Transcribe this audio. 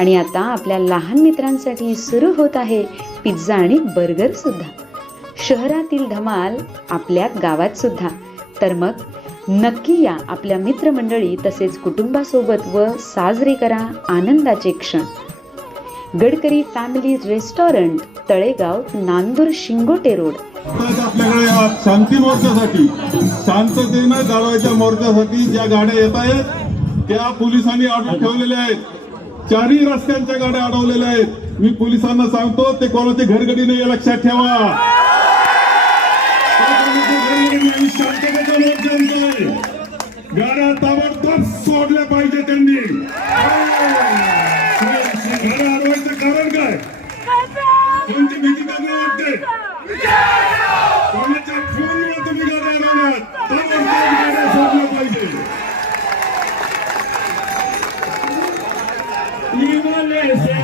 आणि आता आपल्या लहान मित्रांसाठी सुरू होत आहे पिझ्झा आणि बर्गर सुद्धा. शहरातील धमाल आपल्या गावात सुद्धा. तर मग नक्की या आपल्या मित्रमंडळी तसेच कुटुंबासोबत व साजरे करा आनंदाचे क्षण. Gadkari family restaurant Talegaon Nandur Shingote road. आपल्याकडे शांती मोर्चासाठी शांततेनं जाळवायच्या मोर्चासाठी ज्या गाड्या येत आहेत त्या पोलिसांनी अडवून ठेवलेल्या आहेत. चारही रस्त्यांच्या गाड्या अडवलेल्या आहेत. मी पोलिसांना सांगतो ते कोणाची घरगडी नाही लक्षात ठेवा. गाड्या ताबडतोब सोडल्या पाहिजे त्यांनी. गाड्या अडवायचं कारण काय? कोणती भीती त्यांना वाटते?